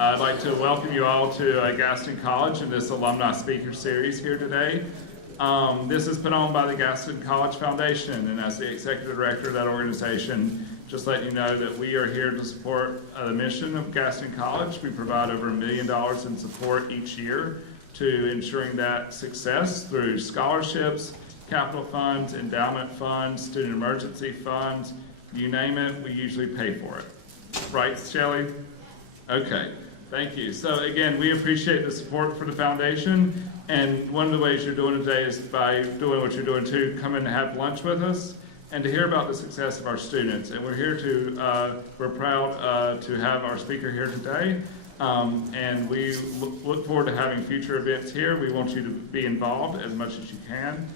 I'd like to welcome you all to Gaston College in this Alumni Speaker Series here today. This is put on by the Gaston College Foundation, and as the Executive Director of that organization, just letting you know that we are here to support the mission of Gaston College. We provide over $1 million in support each year to ensuring that success through scholarships, capital funds, endowment funds, student emergency funds, you name it, we usually pay for it. Right, Shelley? Okay, thank you. So again, we appreciate the support for the foundation, and one of the ways you're doing today is by doing what you're doing too, come in and have lunch with us and to hear about the success of our students. And we're here to, we're proud to have our speaker here today, and we look forward to having future events here. We want you to be involved as much as you can.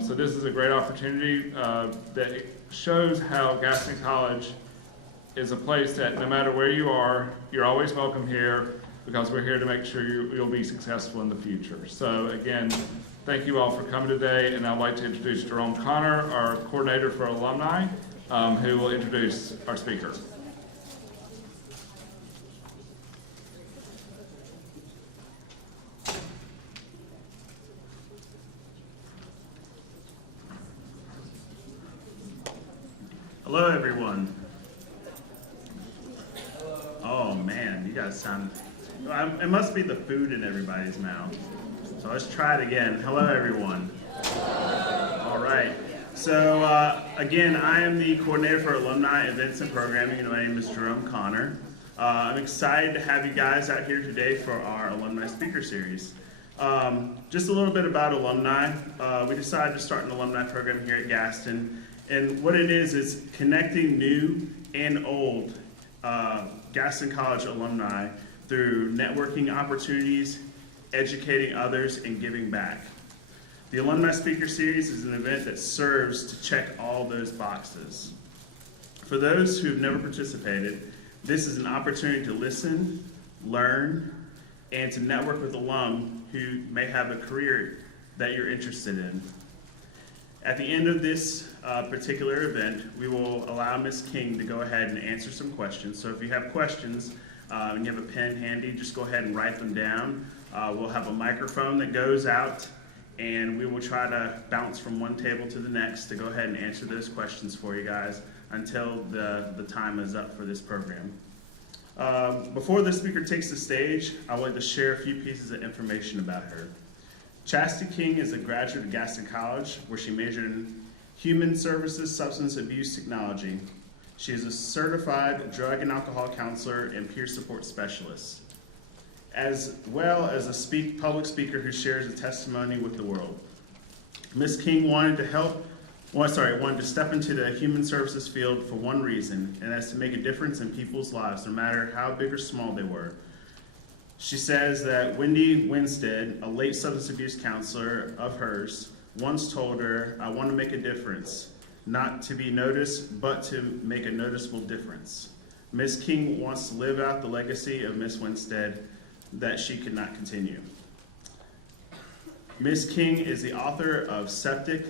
So this is a great opportunity that shows how Gaston College is a place that no matter where you are, you're always welcome here, because we're here to make sure you'll be successful in the future. So again, thank you all for coming today, and I'd like to introduce Jerome Connor, our coordinator for Alumni, who will introduce our speaker. Hello, everyone. Oh man, you guys sound, it must be the food in everybody's mouth. So let's try it again. Hello, everyone. All right. So again, I am the coordinator for Alumni Events and Programming, and my name is Jerome Connor. I'm excited to have you guys out here today for our Alumni Speaker Series. Just a little bit about Alumni. We decided to start an alumni program here at Gaston. And what it is connecting new and old Gaston College alumni through networking opportunities, educating others, and giving back. The Alumni Speaker Series is an event that serves to check all those boxes. For those who have never participated, this is an opportunity to listen, learn, and to network with alum who may have a career that you're interested in. At the end of this particular event, we will allow Ms. King to go ahead and answer some questions. So if you have questions and you have a pen handy, just go ahead and write them down. We'll have a microphone that goes out, and we will try to bounce from one table to the next to go ahead and answer those questions for you guys until the time is up for this program. Before the speaker takes the stage, I wanted to share a few pieces of information about her. Chasty King is a graduate of Gaston College, where she majored in Human Services, Substance Abuse Technology. She is a certified drug and alcohol counselor and peer support specialist, as well as a public speaker who shares a testimony with the world. Ms. King wanted to step into the human services field for one reason, and that's to make a difference in people's lives, no matter how big or small they were. She says that Wendy Winstead, a late substance abuse counselor of hers, once told her, "I want to make a difference, not to be noticed, but to make a noticeable difference." Ms. King wants to live out the legacy of Ms. Winstead that she could not continue. Ms. King is the author of Septic,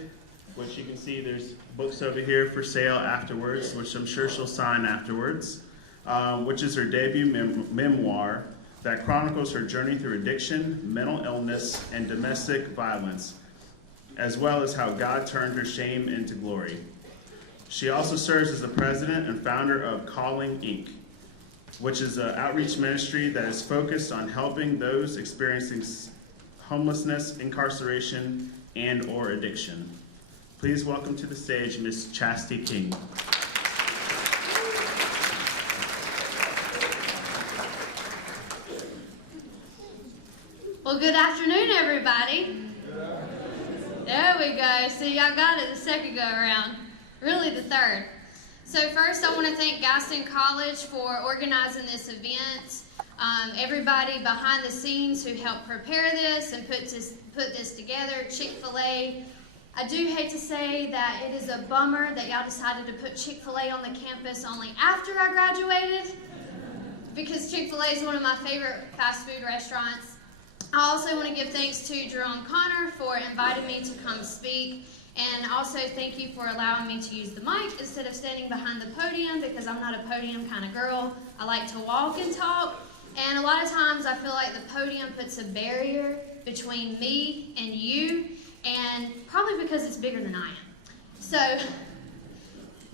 which you can see there's books over here for sale afterwards, which I'm sure she'll sign afterwards, which is her debut memoir that chronicles her journey through addiction, mental illness, and domestic violence, as well as how God turned her shame into glory. She also serves as the president and founder of Calling, Inc., which is an outreach ministry that is focused on helping those experiencing homelessness, incarceration, and or addiction. Please welcome to the stage Ms. Chasty King. Well, good afternoon, everybody. There we go. See, y'all got it the second go around. Really the third. So first, I want to thank Gaston College for organizing this event. Everybody behind the scenes who helped prepare this and put this together. Chick-fil-A. I do hate to say that it is a bummer that y'all decided to put Chick-fil-A on the campus only after I graduated, because Chick-fil-A is one of my favorite fast food restaurants. I also want to give thanks to Jerome Connor for inviting me to come speak, and also thank you for allowing me to use the mic instead of standing behind the podium, because I'm not a podium kind of girl. I like to walk and talk, And a lot of times I feel like the podium puts a barrier between me and you, and probably because it's bigger than I am. So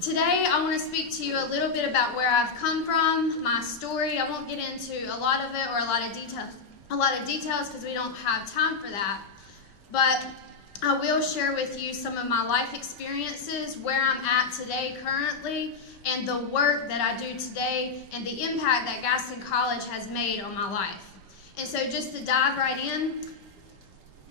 today I want to speak to you a little bit about where I've come from, my story. I won't get into a lot of it or a lot of details because we don't have time for that. But I will share with you some of my life experiences, where I'm at today currently, and the work that I do today, and the impact that Gaston College has made on my life. And so just to dive right in,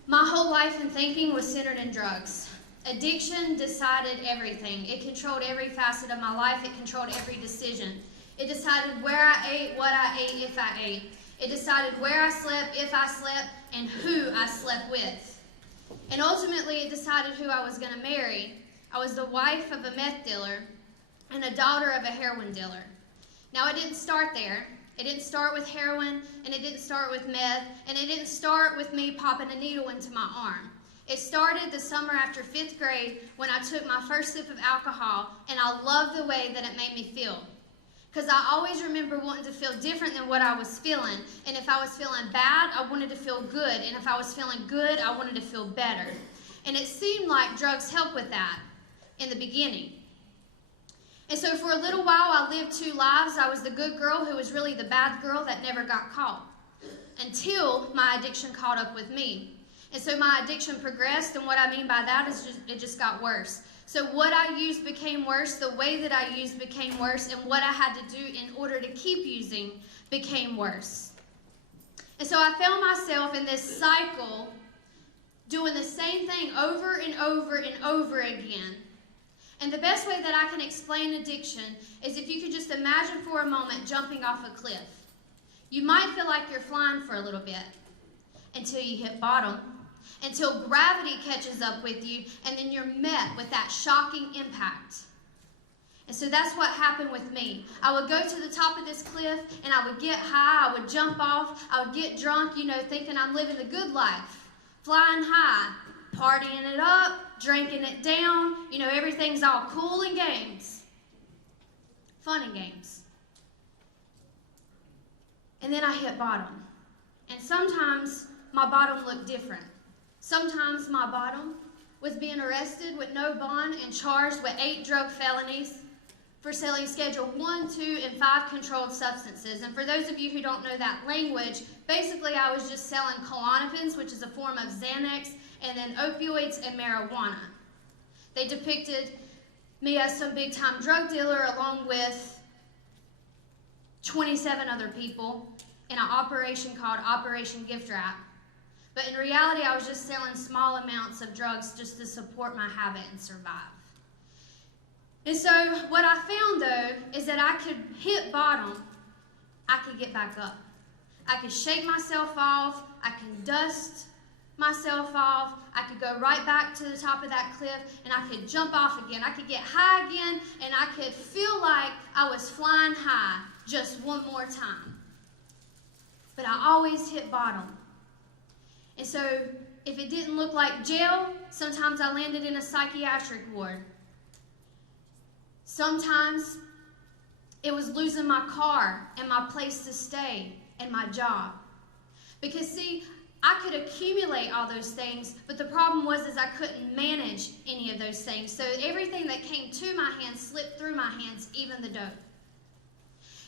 my whole life and thinking was centered in drugs. Addiction decided everything. It controlled every facet of my life. It controlled every decision. It decided where I ate, what I ate, if I ate. It decided where I slept, if I slept, and who I slept with. And ultimately, it decided who I was going to marry. I was the wife of a meth dealer and a daughter of a heroin dealer. Now, it didn't start there. It didn't start with heroin, and it didn't start with meth, and it didn't start with me popping a needle into my arm. It started the summer after 5th grade when I took my first sip of alcohol, and I loved the way that it made me feel. Because I always remember wanting to feel different than what I was feeling. And if I was feeling bad, I wanted to feel good. And if I was feeling good, I wanted to feel better. And it seemed like drugs helped with that in the beginning. And so for a little while, I lived two lives. I was the good girl who was really the bad girl that never got caught, until my addiction caught up with me. And so my addiction progressed, and what I mean by that is it just got worse. So what I used became worse, the way that I used became worse, and what I had to do in order to keep using became worse. And so I found myself in this cycle doing the same thing over and over and over again. And the best way that I can explain addiction is if you could just imagine for a moment jumping off a cliff. You might feel like you're flying for a little bit until you hit bottom, until gravity catches up with you, and then you're met with that shocking impact. And so that's what happened with me. I would go to the top of this cliff, and I would get high, I would jump off, I would get drunk, thinking I'm living the good life, flying high, partying it up, drinking it down, everything's all cool and games, fun and games. And then I hit bottom. And sometimes my bottom looked different. Sometimes my bottom was being arrested with no bond and charged with 8 drug felonies for selling Schedule 1, 2, and 5 controlled substances. And for those of you who don't know that language, basically I was just selling Klonopins, which is a form of Xanax, and then opioids and marijuana. They depicted me as some big-time drug dealer along with 27 other people in an operation called Operation Gift Wrap. But in reality, I was just selling small amounts of drugs just to support my habit and survive. And so what I found, though, is that I could hit bottom, I could get back up. I could shake myself off, I can dust myself off, I could go right back to the top of that cliff, and I could jump off again. I could get high again, and I could feel like I was flying high just one more time. But I always hit bottom. And so if it didn't look like jail, sometimes I landed in a psychiatric ward. Sometimes it was losing my car and my place to stay and my job. Because see, I could accumulate all those things, but the problem was I couldn't manage any of those things. So everything that came to my hands slipped through my hands, even the dope.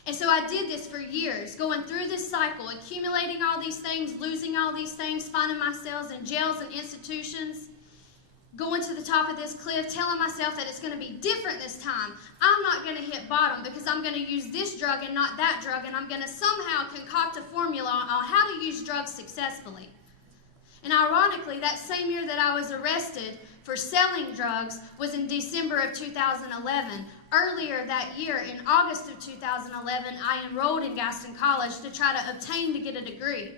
And so I did this for years, going through this cycle, accumulating all these things, losing all these things, finding myself in jails and institutions, going to the top of this cliff, telling myself that it's going to be different this time. I'm not going to hit bottom because I'm going to use this drug and not that drug, and I'm going to somehow concoct a formula on how to use drugs successfully. And ironically, that same year that I was arrested for selling drugs was in December of 2011. Earlier that year, in August of 2011, I enrolled in Gaston College to try to obtain to get a degree.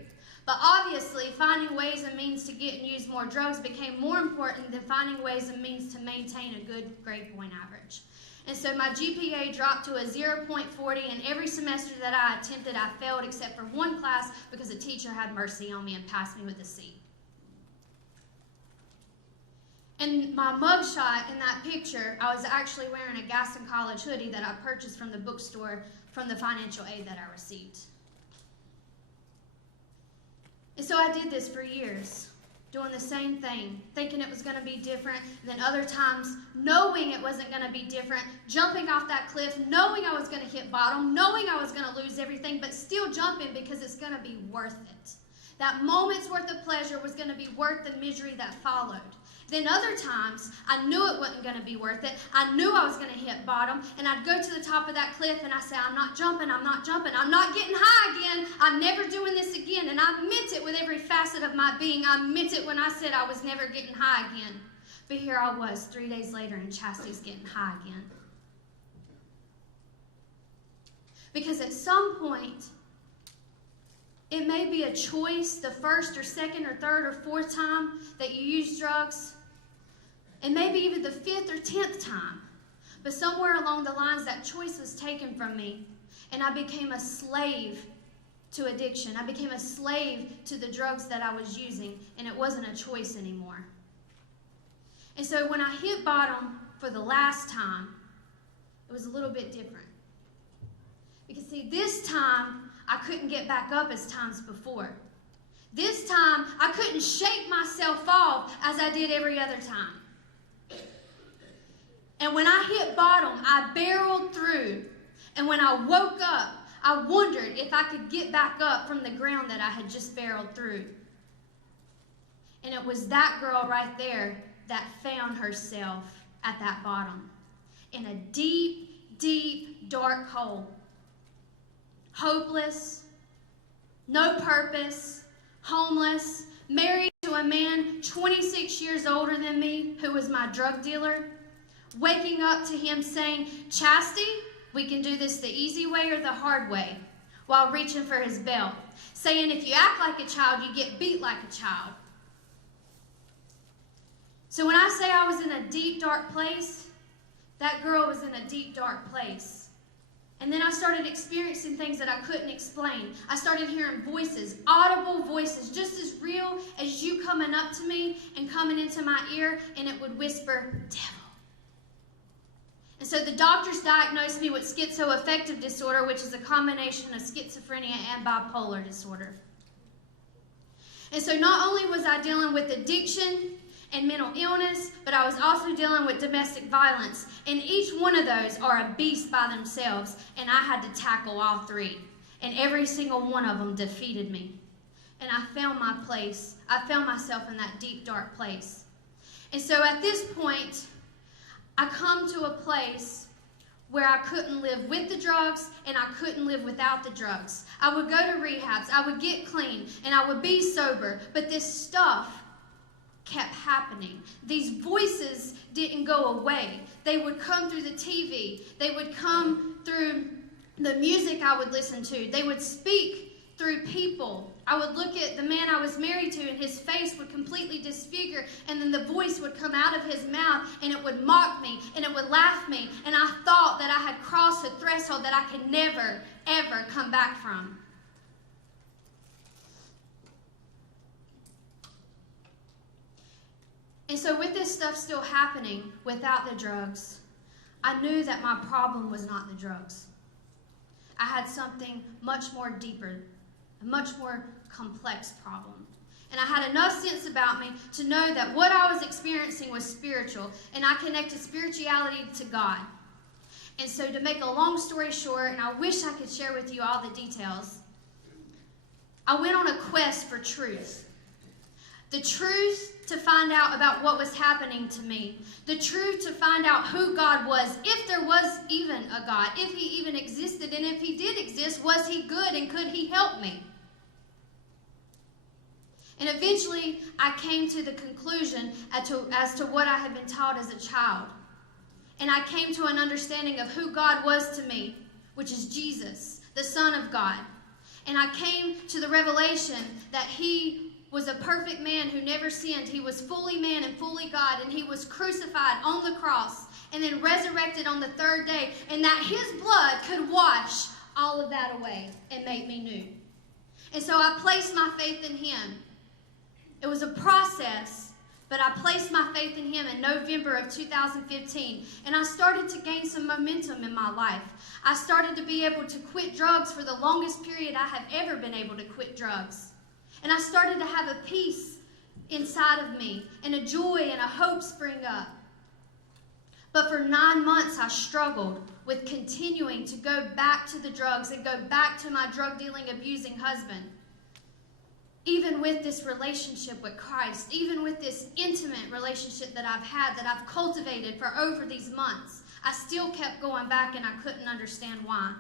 But obviously, finding ways and means to get and use more drugs became more important than finding ways and means to maintain a good grade point average. And so my GPA dropped to a 0.40, and every semester that I attempted, I failed except for one class because a teacher had mercy on me and passed me with a C. And my mugshot in that picture, I was actually wearing a Gaston College hoodie that I purchased from the bookstore from the financial aid that I received. so I did this for years, doing the same thing, thinking it was going to be different, and then other times knowing it wasn't going to be different, jumping off that cliff, knowing I was going to hit bottom, knowing I was going to lose everything, but still jumping because it's going to be worth it. That moment's worth of pleasure was going to be worth the misery that followed. Then other times, I knew it wasn't going to be worth it. I knew I was going to hit bottom, and I'd go to the top of that cliff, and I'd say, I'm not jumping, I'm not jumping, I'm not getting high again, I'm never doing this again. And I meant it with every facet of my being. I meant it when I said I was never getting high again. But here I was 3 days later, and Chasty's getting high again. Because at some point, it may be a choice the first or second or third or fourth time that you use drugs, and maybe even the 5th or 10th time. But somewhere along the lines, that choice was taken from me, and I became a slave to addiction. I became a slave to the drugs that I was using, and it wasn't a choice anymore. And so when I hit bottom for the last time, it was a little bit different. Because see, this time, I couldn't get back up as times before. This time, I couldn't shake myself off as I did every other time. And when I hit bottom, I barreled through. And when I woke up, I wondered if I could get back up from the ground that I had just barreled through. And it was that girl right there that found herself at that bottom, in a deep, deep, dark hole. Hopeless, no purpose, homeless, married to a man 26 years older than me who was my drug dealer, waking up to him saying, Chasty, we can do this the easy way or the hard way, while reaching for his belt, saying if you act like a child, you get beat like a child. So when I say I was in a deep, dark place, that girl was in a deep, dark place. And then I started experiencing things that I couldn't explain. I started hearing voices, audible voices, just as real as you coming up to me and coming into my ear, and it would whisper, devil. And so the doctors diagnosed me with schizoaffective disorder, which is a combination of schizophrenia and bipolar disorder. And so not only was I dealing with addiction and mental illness, but I was also dealing with domestic violence. And each one of those are a beast by themselves, and I had to tackle all three. And every single one of them defeated me. And I found my place. I found myself in that deep, dark place. And so at this point, I come to a place where I couldn't live with the drugs and I couldn't live without the drugs. I would go to rehabs, I would get clean, and I would be sober, but this stuff kept happening. These voices didn't go away. They would come through the TV. They would come through the music I would listen to. They would speak through people. I would look at the man I was married to, and his face would completely disfigure, and then the voice would come out of his mouth, and it would mock me, and it would laugh me, and I thought that I had crossed a threshold that I could never, ever come back from. And so with this stuff still happening without the drugs, I knew that my problem was not the drugs. I had something much more deeper, a much more complex problem. And I had enough sense about me to know that what I was experiencing was spiritual, and I connected spirituality to God. And so to make a long story short, and I wish I could share with you all the details, I went on a quest for truth. The truth to find out about what was happening to me. The truth to find out who God was, if there was even a God, if he even existed, and if he did exist, was he good and could he help me? And eventually, I came to the conclusion as to what I had been taught as a child. And I came to an understanding of who God was to me, which is Jesus, the Son of God. And I came to the revelation that he was a perfect man who never sinned. He was fully man and fully God, and he was crucified on the cross and then resurrected on the third day, and that his blood could wash all of that away and make me new. And so I placed my faith in him. It was a process, but I placed my faith in him in November of 2015, and I started to gain some momentum in my life. I started to be able to quit drugs for the longest period I have ever been able to quit drugs. And I started to have a peace inside of me, and a joy and a hope spring up. But for 9 months, I struggled with continuing to go back to the drugs and go back to my drug-dealing, abusing husband. Even with this relationship with Christ, even with this intimate relationship that I've had, that I've cultivated for over these months, I still kept going back and I couldn't understand why.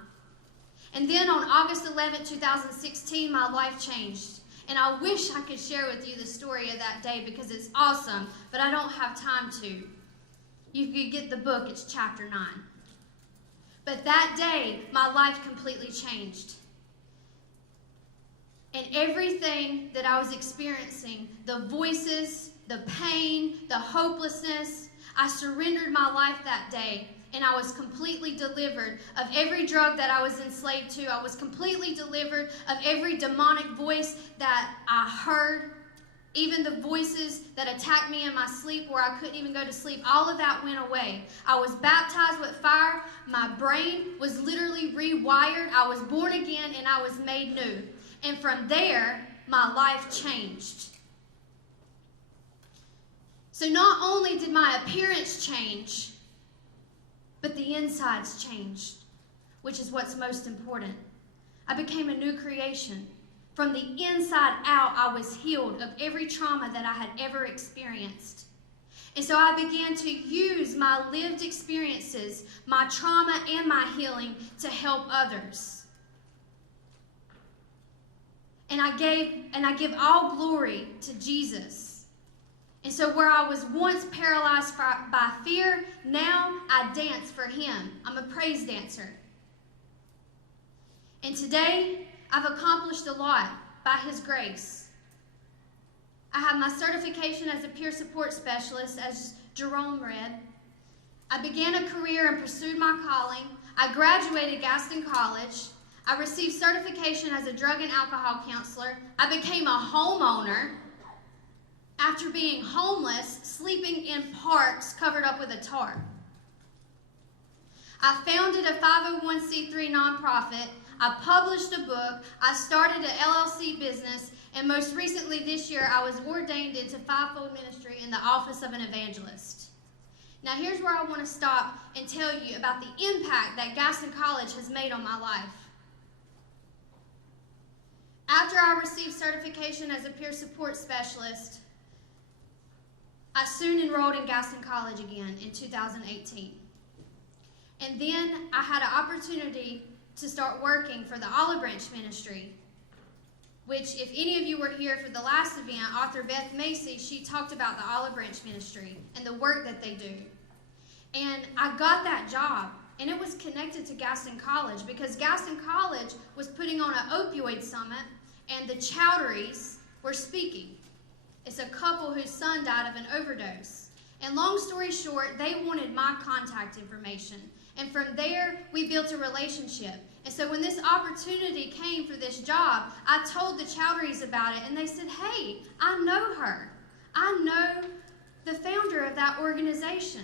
And then on August 11, 2016, my life changed. And I wish I could share with you the story of that day because it's awesome, but I don't have time to. You could get the book, it's chapter 9. But that day, my life completely changed. And everything that I was experiencing, the voices, the pain, the hopelessness, I surrendered my life that day, and I was completely delivered of every drug that I was enslaved to. I was completely delivered of every demonic voice that I heard, even the voices that attacked me in my sleep where I couldn't even go to sleep. All of that went away. I was baptized with fire. My brain was literally rewired. I was born again, and I was made new. And from there, my life changed. So not only did my appearance change, but the insides changed, which is what's most important. I became a new creation. From the inside out, I was healed of every trauma that I had ever experienced. And so I began to use my lived experiences, my trauma and my healing to help others. And I give all glory to Jesus. And so where I was once paralyzed by fear, now I dance for him. I'm a praise dancer. And today, I've accomplished a lot by his grace. I have my certification as a peer support specialist, as Jerome read. I began a career and pursued my calling. I graduated Gaston College. I received certification as a drug and alcohol counselor. I became a homeowner after being homeless, sleeping in parks covered up with a tarp. I founded a 501c3 nonprofit. I published a book. I started an LLC business. And most recently this year, I was ordained into fivefold ministry in the office of an evangelist. Now here's where I want to stop and tell you about the impact that Gaston College has made on my life. After I received certification as a peer support specialist, I soon enrolled in Gaston College again in 2018. And then I had an opportunity to start working for the Olive Branch Ministry, which if any of you were here for the last event, author Beth Macy, she talked about the Olive Branch Ministry and the work that they do. And I got that job, and it was connected to Gaston College because Gaston College was putting on an opioid summit, and the Chowdhuries were speaking. It's a couple whose son died of an overdose. And long story short, they wanted my contact information. And from there, we built a relationship. And so when this opportunity came for this job, I told the Chowdhuries about it, and they said, hey, I know her. I know the founder of that organization.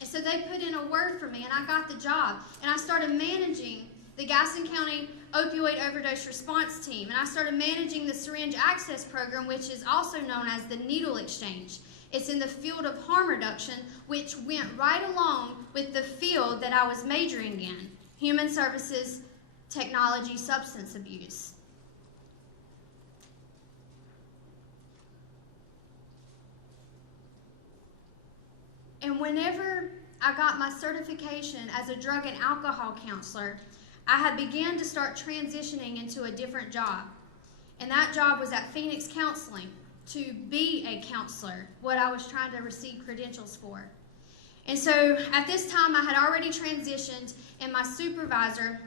And so they put in a word for me, and I got the job. And I started managing the Gaston County Opioid Overdose Response Team. And I started managing the Syringe Access Program, which is also known as the Needle Exchange. It's in the field of harm reduction, which went right along with the field that I was majoring in, human services, technology, substance abuse. And whenever I got my certification as a drug and alcohol counselor, I had began to start transitioning into a different job. And that job was at Phoenix Counseling, to be a counselor, what I was trying to receive credentials for. And so at this time, I had already transitioned, and my supervisor,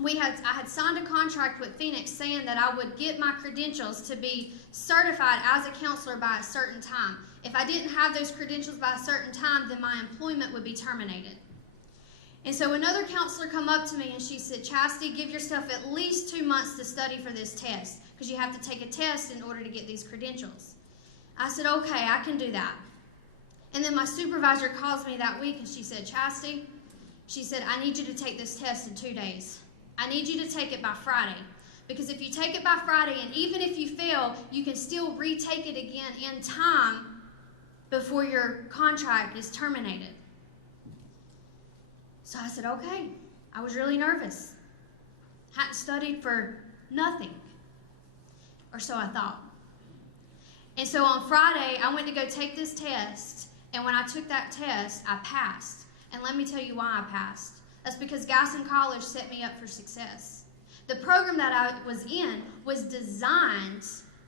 I had signed a contract with Phoenix saying that I would get my credentials to be certified as a counselor by a certain time. If I didn't have those credentials by a certain time, then my employment would be terminated. And so another counselor come up to me and she said, Chasty, give yourself at least 2 months to study for this test, because you have to take a test in order to get these credentials. I said, okay, I can do that. And then my supervisor calls me that week and she said, Chasty, she said, I need you to take this test in 2 days. I need you to take it by Friday, Because if you take it by Friday, and even if you fail, you can still retake it again in time before your contract is terminated. So I said, okay. I was really nervous. Hadn't studied for nothing. Or so I thought. And so on Friday, I went to go take this test. And when I took that test, I passed. And let me tell you why I passed. That's because Gaston College set me up for success. The program that I was in was designed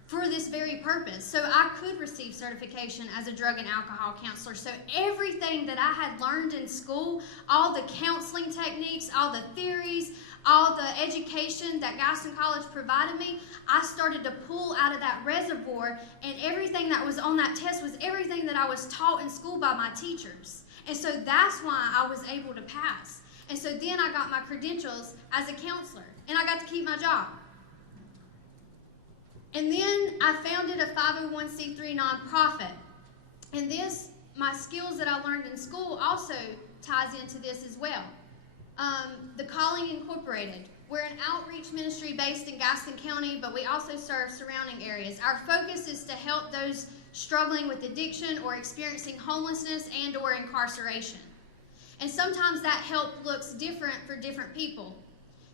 for this very purpose. So I could receive certification as a drug and alcohol counselor. So everything that I had learned in school, all the counseling techniques, all the theories, all the education that Gaston College provided me, I started to pull out of that reservoir, and everything that was on that test was everything that I was taught in school by my teachers. And so that's why I was able to pass. And so then I got my credentials as a counselor, and I got to keep my job. And then I founded a 501c3 nonprofit. And this, my skills that I learned in school also ties into this as well. The Calling Incorporated. We're an outreach ministry based in Gaston County, but we also serve surrounding areas. Our focus is to help those struggling with addiction or experiencing homelessness and or incarceration. And sometimes that help looks different for different people.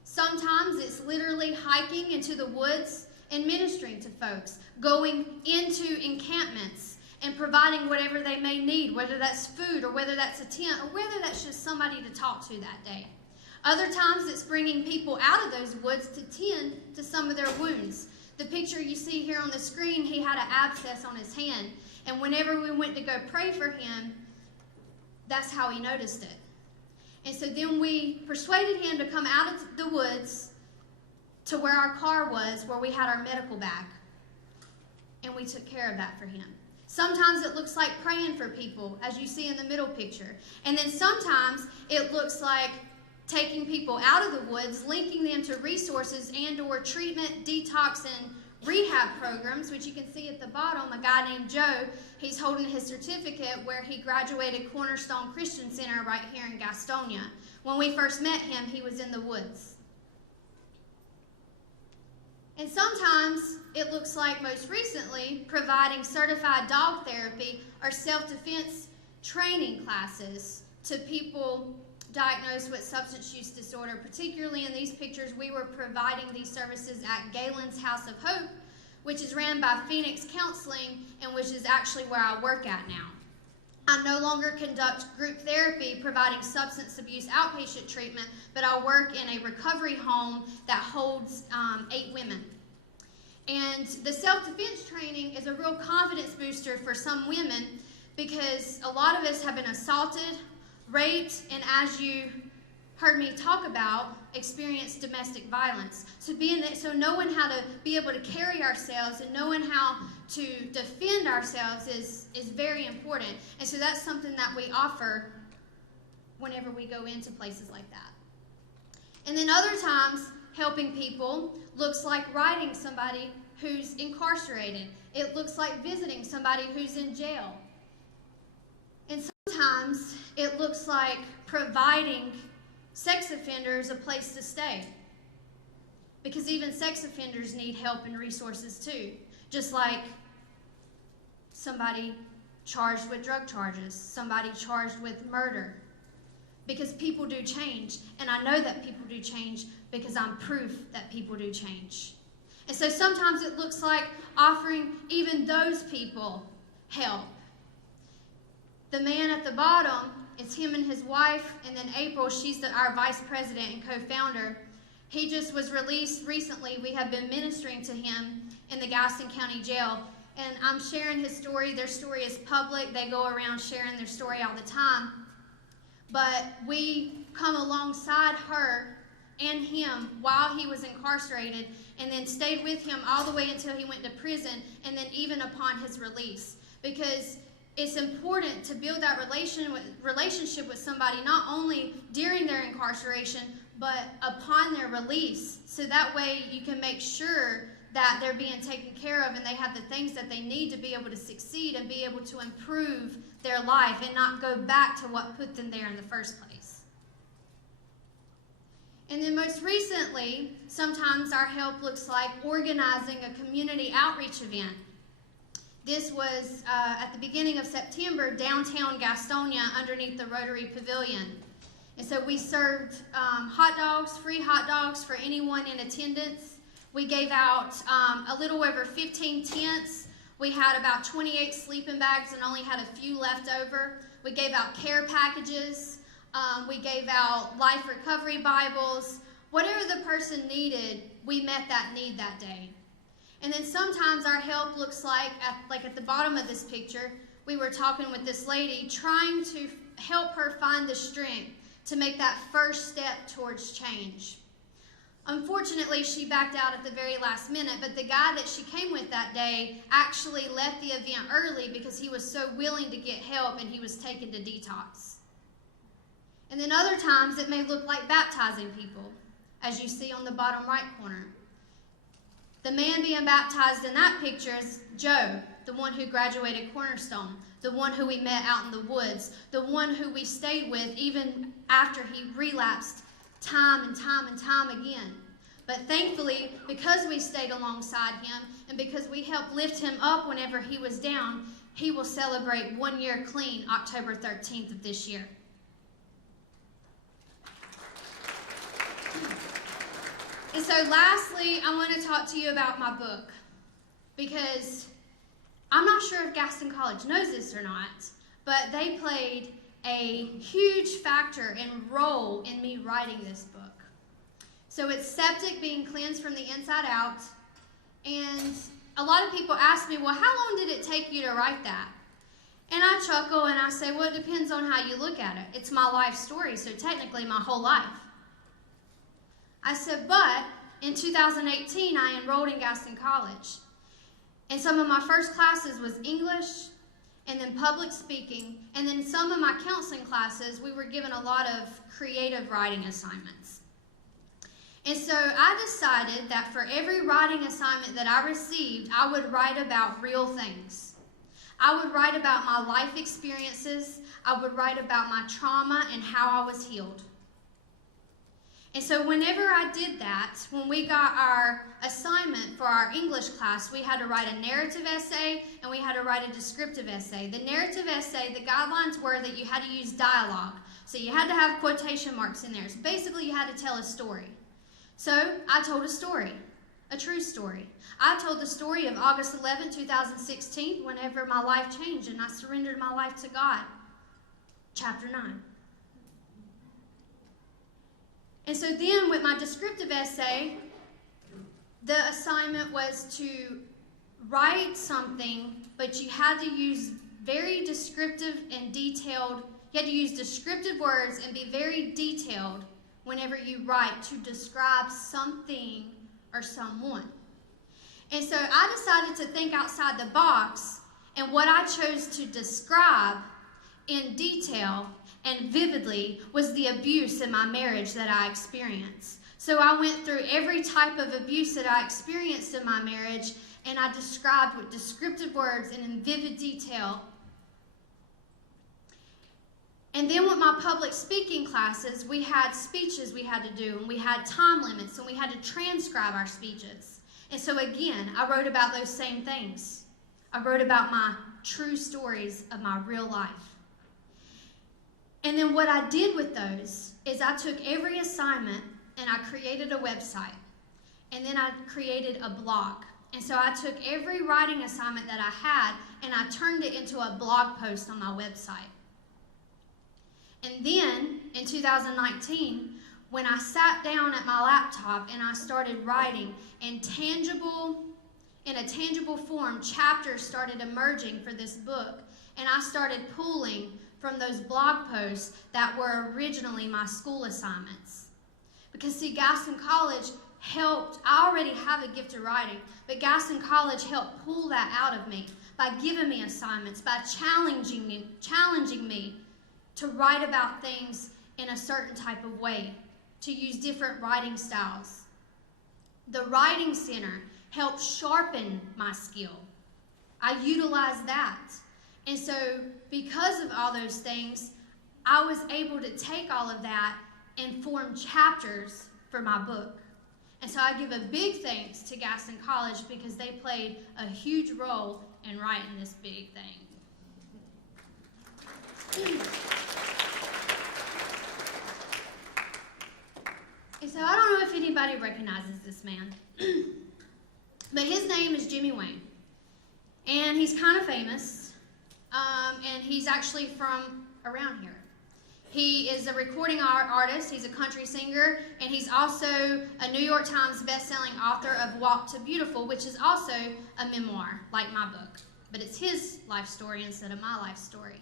Sometimes it's literally hiking into the woods and ministering to folks, going into encampments and providing whatever they may need, whether that's food or whether that's a tent or whether that's just somebody to talk to that day. Other times it's bringing people out of those woods to tend to some of their wounds. The picture you see here on the screen, he had an abscess on his hand, and whenever we went to go pray for him, that's how he noticed it. And so then we persuaded him to come out of the woods to where our car was, where we had our medical bag. And we took care of that for him. Sometimes it looks like praying for people, as you see in the middle picture. And then sometimes it looks like taking people out of the woods, linking them to resources and or treatment, detox, and rehab programs, which you can see at the bottom. A guy named Joe, he's holding his certificate where he graduated Cornerstone Christian Center right here in Gastonia. When we first met him, he was in the woods. And sometimes it looks like, most recently, providing certified dog therapy or self-defense training classes to people diagnosed with substance use disorder. Particularly in these pictures, we were providing these services at Galen's House of Hope, which is ran by Phoenix Counseling and which is actually where I work at now. I no longer conduct group therapy providing substance abuse outpatient treatment, but I work in a recovery home that holds 8 women. And the self-defense training is a real confidence booster for some women because a lot of us have been assaulted, raped, and as you heard me talk about, experienced domestic violence. So knowing how to be able to carry ourselves and knowing how to defend ourselves is very important. And so that's something that we offer whenever we go into places like that. And then other times, helping people looks like writing somebody who's incarcerated. It looks like visiting somebody who's in jail. And sometimes it looks like providing sex offenders a place to stay. Because even sex offenders need help and resources too. Just like somebody charged with drug charges, somebody charged with murder. Because people do change, and I know that people do change because I'm proof that people do change. And so sometimes it looks like offering even those people help. The man at the bottom, it's him and his wife, and then April, she's our vice president and co-founder. He just was released recently. We have been ministering to him in the Gaston County Jail, and I'm sharing his story. Their story is public. They go around sharing their story all the time. But we come alongside her and him while he was incarcerated and then stayed with him all the way until he went to prison and then even upon his release. Because it's important to build that relationship with somebody not only during their incarceration but upon their release, so that way you can make sure that they're being taken care of and they have the things that they need to be able to succeed and be able to improve their life and not go back to what put them there in the first place. And then most recently, sometimes our help looks like organizing a community outreach event. This was at the beginning of September, downtown Gastonia, underneath the Rotary Pavilion. And so we served hot dogs, free hot dogs for anyone in attendance. We gave out a little over 15 tents. We had about 28 sleeping bags and only had a few left over. We gave out care packages. We gave out life recovery Bibles. Whatever the person needed, we met that need that day. And then sometimes our help looks like at the bottom of this picture, we were talking with this lady, trying to help her find the strength to make that first step towards change. Unfortunately, she backed out at the very last minute, but the guy that she came with that day actually left the event early because he was so willing to get help and he was taken to detox. And then other times it may look like baptizing people, as you see on the bottom right corner. The man being baptized in that picture is Joe, the one who graduated Cornerstone, the one who we met out in the woods, the one who we stayed with even after he relapsed time and time and time again. But thankfully, because we stayed alongside him and because we helped lift him up whenever he was down, he will celebrate 1 year clean October 13th of this year. And so lastly, I want to talk to you about my book, because I'm not sure if Gaston College knows this or not, but they played a huge factor and role in me writing this book. So it's Septic, being cleansed from the inside out, and a lot of people ask me, well, how long did it take you to write that? And I chuckle and I say, well, it depends on how you look at it. It's my life story, so technically my whole life. I said, but in 2018, I enrolled in Gaston College. And some of my first classes was English, and then public speaking, and then some of my counseling classes, we were given a lot of creative writing assignments. And so I decided that for every writing assignment that I received, I would write about real things. I would write about my life experiences. I would write about my trauma and how I was healed. And so whenever I did that, when we got our assignment for our English class, we had to write a narrative essay and we had to write a descriptive essay. The narrative essay, the guidelines were that you had to use dialogue. So you had to have quotation marks in there. So basically you had to tell a story. So I told a story, a true story. I told the story of August 11, 2016, whenever my life changed and I surrendered my life to God. Chapter 9. And so then with my descriptive essay, the assignment was to write something, but you had to use very descriptive and detailed, you had to use descriptive words and be very detailed whenever you write to describe something or someone. And so I decided to think outside the box, and what I chose to describe in detail and vividly was the abuse in my marriage that I experienced. So I went through every type of abuse that I experienced in my marriage, and I described with descriptive words and in vivid detail. And then with my public speaking classes, we had speeches we had to do, and we had time limits, and we had to transcribe our speeches. And so again, I wrote about those same things. I wrote about my true stories of my real life. And then what I did with those is I took every assignment and I created a website. And then I created a blog. And so I took every writing assignment that I had and I turned it into a blog post on my website. And then in 2019, when I sat down at my laptop and I started writing in a tangible form, chapters started emerging for this book. And I started pulling from those blog posts that were originally my school assignments. Because see, Gaston College helped, I already have a gift of writing, but Gaston College helped pull that out of me by giving me assignments, by challenging me to write about things in a certain type of way, to use different writing styles. The Writing Center helped sharpen my skill. I utilized that. And so because of all those things, I was able to take all of that and form chapters for my book. And so I give a big thanks to Gaston College because they played a huge role in writing this big thing. And so I don't know if anybody recognizes this man, but his name is Jimmy Wayne. And he's kind of famous, and he's actually from around here. He is a recording artist, he's a country singer, and he's also a New York Times best-selling author of Walk to Beautiful, which is also a memoir, like my book. But it's his life story instead of my life story.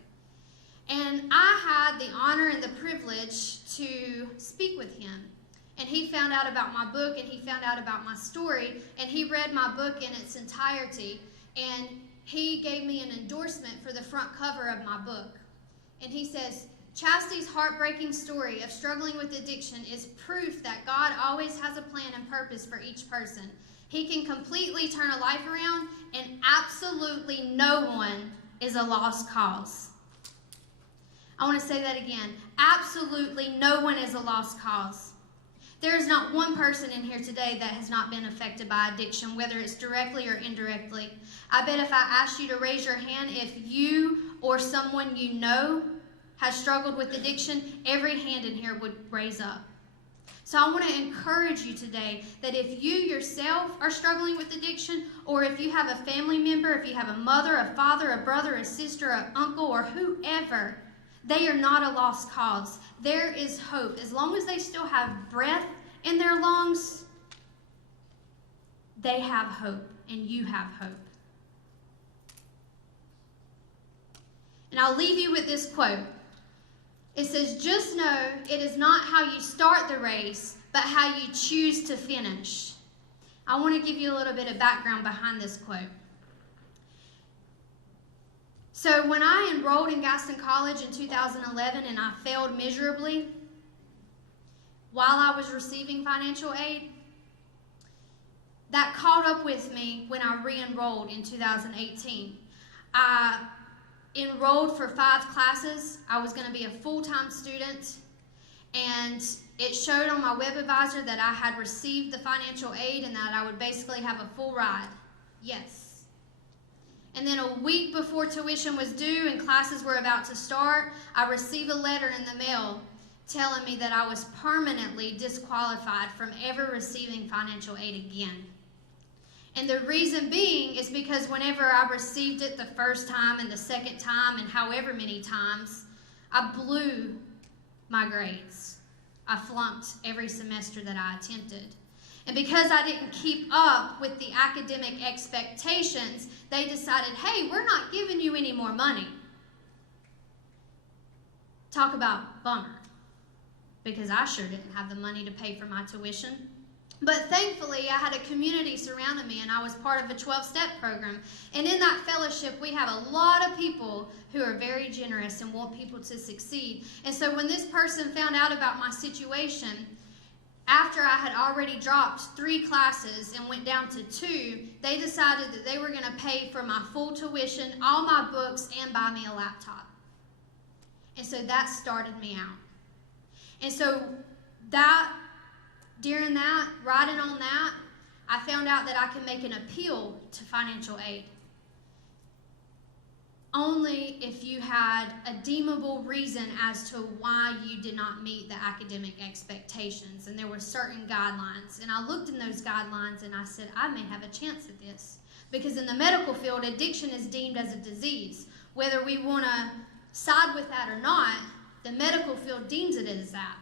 And I had the honor and the privilege to speak with him. And he found out about my book, and he found out about my story, and he read my book in its entirety, and he gave me an endorsement for the front cover of my book. And he says, Chasty's heartbreaking story of struggling with addiction is proof that God always has a plan and purpose for each person. He can completely turn a life around, and absolutely no one is a lost cause. I want to say that again. Absolutely no one is a lost cause. There is not one person in here today that has not been affected by addiction, whether it's directly or indirectly. I bet if I asked you to raise your hand, if you or someone you know has struggled with addiction, every hand in here would raise up. So I want to encourage you today that if you yourself are struggling with addiction, or if you have a family member, if you have a mother, a father, a brother, a sister, an uncle, or whoever, they are not a lost cause. There is hope. As long as they still have breath in their lungs, they have hope, and you have hope. And I'll leave you with this quote. It says, just know it is not how you start the race, but how you choose to finish. I want to give you a little bit of background behind this quote. So when I enrolled in Gaston College in 2011 and I failed miserably while I was receiving financial aid, that caught up with me when I re-enrolled in 2018. I enrolled for 5 classes. I was going to be a full-time student, and it showed on my web advisor that I had received the financial aid and that I would basically have a full ride. Yes. And then a week before tuition was due and classes were about to start, I received a letter in the mail telling me that I was permanently disqualified from ever receiving financial aid again. And the reason being is because whenever I received it the first time and the second time and however many times, I blew my grades. I flunked every semester that I attempted. And because I didn't keep up with the academic expectations, they decided, hey, we're not giving you any more money. Talk about bummer, because I sure didn't have the money to pay for my tuition. But thankfully, I had a community surrounding me, and I was part of a 12-step program. And in that fellowship, we have a lot of people who are very generous and want people to succeed. And so when this person found out about my situation, after I had already dropped 3 classes and went down to 2, they decided that they were going to pay for my full tuition, all my books, and buy me a laptop. And so that started me out. And so during that, riding on that, I found out that I can make an appeal to financial aid. Only if you had a deemable reason as to why you did not meet the academic expectations. And there were certain guidelines. And I looked in those guidelines and I said, I may have a chance at this. Because in the medical field, addiction is deemed as a disease. Whether we want to side with that or not, the medical field deems it as that.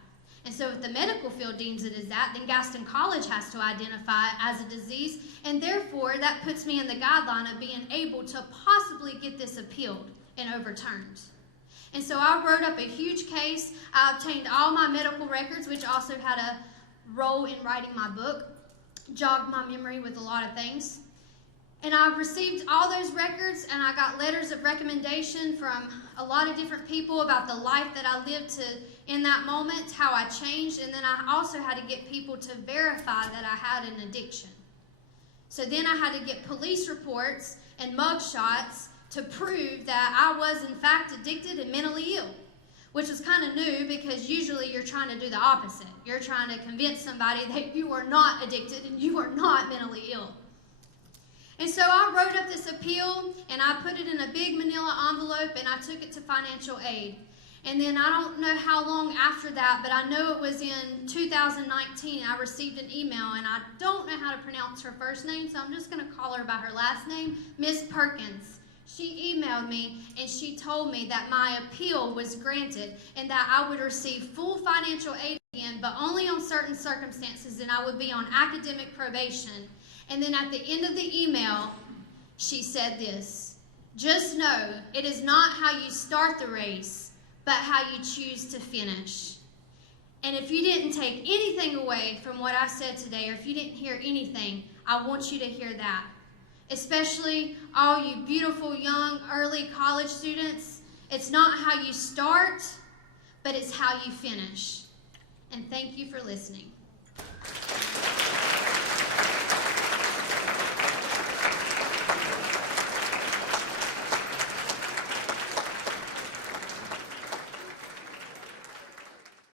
And so if the medical field deems it as that, then Gaston College has to identify it as a disease, and therefore that puts me in the guideline of being able to possibly get this appealed and overturned. And so I wrote up a huge case. I obtained all my medical records, which also had a role in writing my book, jogged my memory with a lot of things. And I received all those records, and I got letters of recommendation from a lot of different people about the life that I lived in that moment, how I changed, and then I also had to get people to verify that I had an addiction. So then I had to get police reports and mug shots to prove that I was in fact addicted and mentally ill, which was kind of new because usually you're trying to do the opposite. You're trying to convince somebody that you are not addicted and you are not mentally ill. And so I wrote up this appeal and I put it in a big manila envelope and I took it to financial aid. And then I don't know how long after that, but I know it was in 2019, I received an email, and I don't know how to pronounce her first name, so I'm just going to call her by her last name, Miss Perkins. She emailed me, and she told me that my appeal was granted and that I would receive full financial aid again, but only on certain circumstances, and I would be on academic probation. And then at the end of the email, she said this: "Just know, it is not how you start the race, but how you choose to finish." And if you didn't take anything away from what I said today, or if you didn't hear anything, I want you to hear that. Especially all you beautiful young early college students, it's not how you start, but it's how you finish. And thank you for listening.